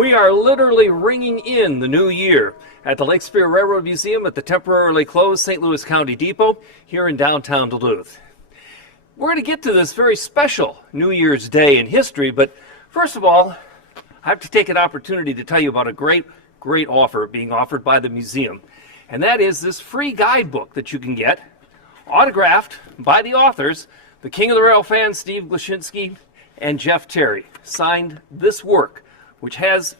We are literally ringing in the new year at the Lake Superior Railroad Museum at the temporarily closed St. Louis County Depot here in downtown Duluth. We're going to get to this very special New Year's Day in history, but first of all, I have to take an opportunity to tell you about a great offer being offered by the museum. And that is this free guidebook that you can get, autographed by the authors, the King of the Rail fans, Steve Glashinsky and Jeff Terry, signed this work, which has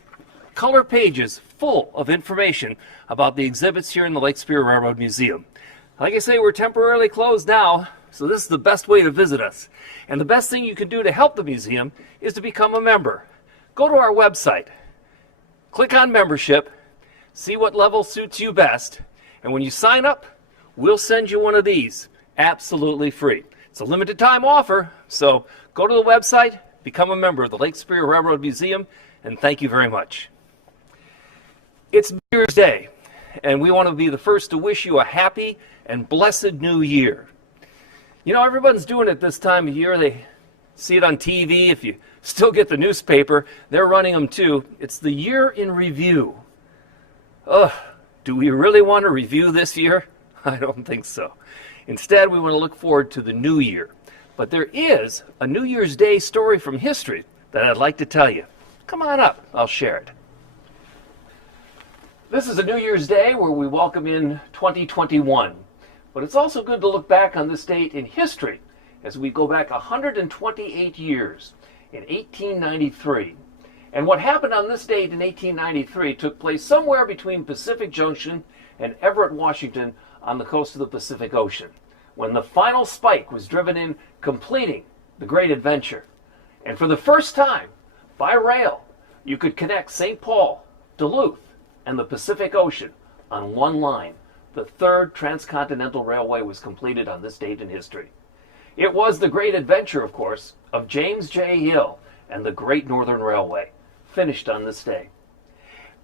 color pages full of information about the exhibits here in the Lake Superior Railroad Museum. Like I say, we're temporarily closed now, so this is the best way to visit us. And the best thing you can do to help the museum is to become a member. Go to our website, click on membership, see what level suits you best, and when you sign up, we'll send you one of these absolutely free. It's a limited time offer, so go to the website, become a member of the Lake Superior Railroad Museum, and thank you very much. It's New Year's Day, and we want to be the first to wish you a happy and blessed new year. You know, everyone's doing it this time of year. They see it on TV. If you still get the newspaper, they're running them too. It's the year in review. Do we really want to review this year? I don't think so. Instead, we want to look forward to the new year. But there is a New Year's Day story from history that I'd like to tell you. Come on up, I'll share it. This is a New Year's Day where we welcome in 2021. But it's also good to look back on this date in history as we go back 128 years in 1893. And what happened on this date in 1893 took place somewhere between Pacific Junction and Everett, Washington on the coast of the Pacific Ocean, when the final spike was driven in, completing the Great Adventure. And for the first time, by rail, you could connect St. Paul, Duluth, and the Pacific Ocean on one line. The third Transcontinental Railway was completed on this date in history. It was the great adventure, of course, of James J. Hill and the Great Northern Railway, finished on this day.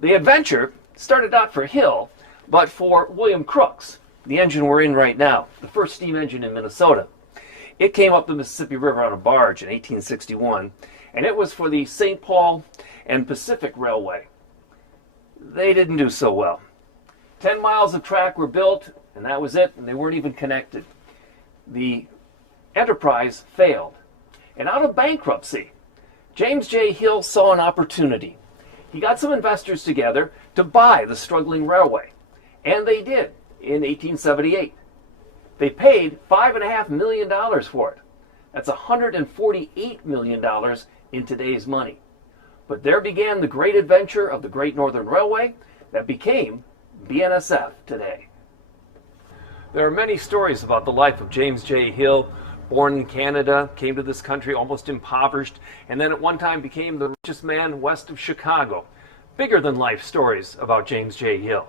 The adventure started not for Hill, but for William Crookes, the engine we're in right now, the first steam engine in Minnesota. It came up the Mississippi River on a barge in 1861, and it was for the St. Paul and Pacific Railway. They didn't do so well. 10 miles of track were built, and that was it, and they weren't even connected. The enterprise failed. And out of bankruptcy, James J. Hill saw an opportunity. He got some investors together to buy the struggling railway, and they did in 1878. They paid $5.5 million for it. That's $148 million in today's money. But there began the great adventure of the Great Northern Railway that became BNSF today. There are many stories about the life of James J. Hill. Born in Canada, came to this country almost impoverished, and then at one time became the richest man west of Chicago. Bigger than life stories about James J. Hill.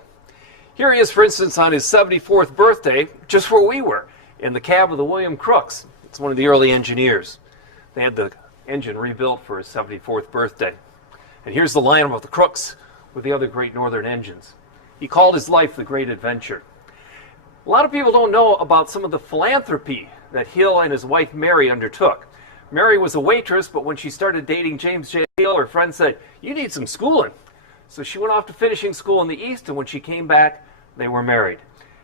Here he is, for instance, on his 74th birthday, just where we were, in the cab of the William Crookes. It's one of the early engineers. They had the engine rebuilt for his 74th birthday. And here's the line about the Crookes with the other Great Northern engines. He called his life the Great Adventure. A lot of people don't know about some of the philanthropy that Hill and his wife Mary undertook. Mary was a waitress, but when she started dating James J. Hill, her friend said, "You need some schooling." So she went off to finishing school in the East, and when she came back, they were married.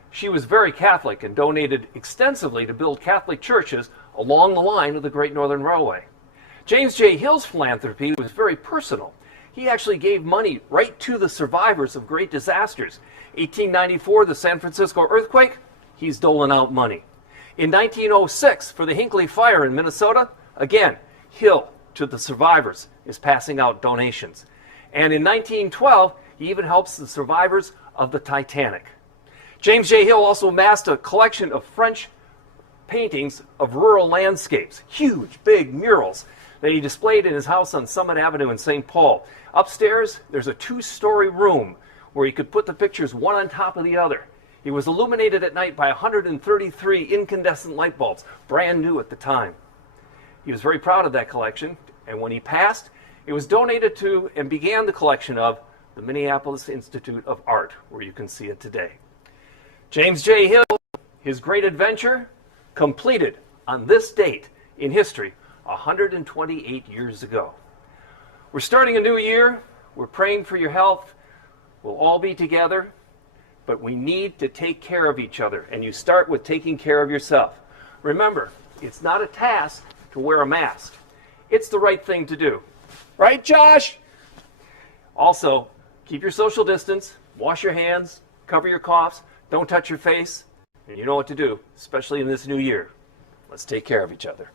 She was very Catholic and donated extensively to build Catholic churches along the line of the Great Northern Railway. James J. Hill's philanthropy was very personal. He actually gave money right to the survivors of great disasters. 1894, the San Francisco earthquake, he's doling out money. In 1906, for the Hinckley fire in Minnesota, again, Hill, to the survivors, is passing out donations. And in 1912, he even helps the survivors of the Titanic. James J. Hill also amassed a collection of French paintings of rural landscapes, huge, big murals that he displayed in his house on Summit Avenue in St. Paul. Upstairs, there's a 2-story room where he could put the pictures one on top of the other. He was illuminated at night by 133 incandescent light bulbs, brand new at the time. He was very proud of that collection, and when he passed, it was donated to and began the collection of the Minneapolis Institute of Art, where you can see it today. James J. Hill, his great adventure, completed on this date in history 128 years ago. We're starting a new year We're praying for your health. We'll all be together, but we need to take care of each other, and you start with taking care of yourself. Remember, it's not a task to wear a mask. It's the right thing to do. Right, Josh? Also, keep your social distance, wash your hands, cover your coughs, don't touch your face, and you know what to do, especially in this new year. Let's take care of each other.